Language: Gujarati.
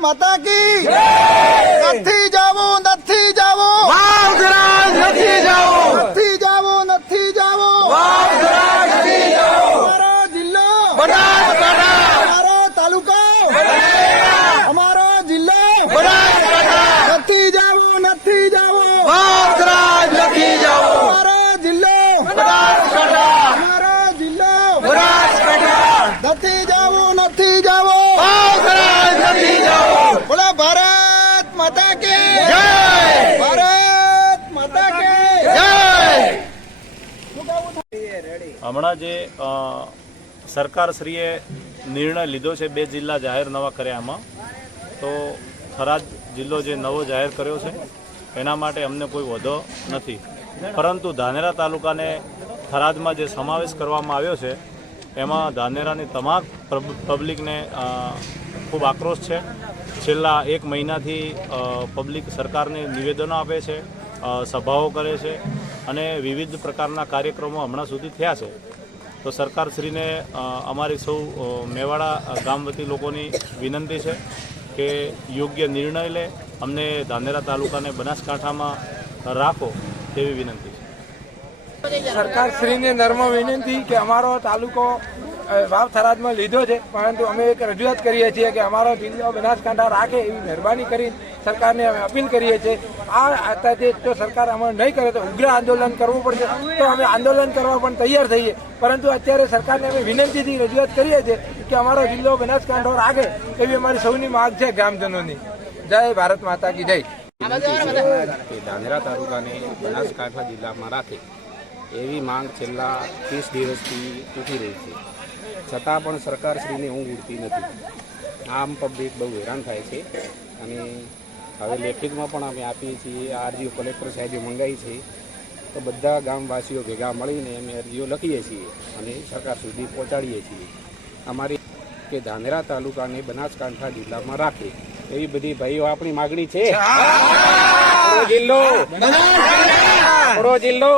માતા કી? નથી જાવું નથી જાવું. માતા કે જય! ભારત માતા કે જય! હમણાં જે સરકારશ્રીએ નિર્ણય લીધો છે બે જિલ્લા જાહેર નવા કર્યામાં તો થરાદ જિલ્લો જે નવો જાહેર કર્યો છે એના માટે અમને કોઈ વધો નથી. પરંતુ ધાનેરા તાલુકાને થરાદમાં જે સમાવેશ કરવામાં આવ્યો છે એમાં ધાનેરાની તમામ પબ્લિકને ખૂબ આક્રોશ છે. છેલ્લા એક મહિનાથી પબ્લિક સરકારને નિવેદનો આપે છે સભાઓ કરે છે અને વિવિધ પ્રકારના કાર્યક્રમો હમણાં સુધી થયા છે. તો સરકારશ્રીને અમારી સૌ મેવાડા ગામ વતી લોકોની વિનંતી છે કે યોગ્ય નિર્ણય લે, અમને ધાનેરા તાલુકાને બનાસકાંઠામાં રાખો તેવી વિનંતી છે. સરકાર શ્રીને નર્મ વિનંતી કે અમારો તાલુકો વાવ થરાદમાં લીધો છે. પરંતુ અમે એક રજૂઆત કરીએ છીએ કે અમારો જિલ્લો બનાસકાંઠા રાખે એવી મહેરબાની કરી સરકારને અમે અપીલ કરીએ છીએ. આ અત્યારે જો સરકાર અમલ નહીં કરે તો ઉગ્ર આંદોલન કરવું પડશે. તો અમે આંદોલન કરવા પણ તૈયાર થઈએ. પરંતુ અત્યારે સરકારને અમે વિનંતીથી રજૂઆત કરીએ છીએ કે અમારો જિલ્લો બનાસકાંઠો રાખે એવી અમારી સૌની માગ છે ગ્રામજનોની. જય ભારત માતા કી જય. ધાનેરા તાલુકાને બનાસકાંઠા જિલ્લામાં રાખે એવી માંગ છેલ્લા ત્રીસ દિવસથી ઉઠી રહી છે. છતાં પણ સરકારશ્રીને ઊંઘ ઉડતી નથી. આમ પબ્લિક બહુ હેરાન થાય છે. અને હવે લેખિતમાં પણ અમે આપીએ છીએ આ અરજીઓ કલેક્ટર સાહેબે મંગાવી છે. તો બધા ગામવાસીઓ ભેગા મળીને અમે અરજીઓ લખીએ છીએ અને સરકાર સુધી પહોંચાડીએ છીએ. અમારી કે ધાનેરા તાલુકાને બનાસકાંઠા જિલ્લામાં રાખે. એવી બધી ભાઈઓ આપણી માગણી છે. જિલ્લો. જિલ્લો.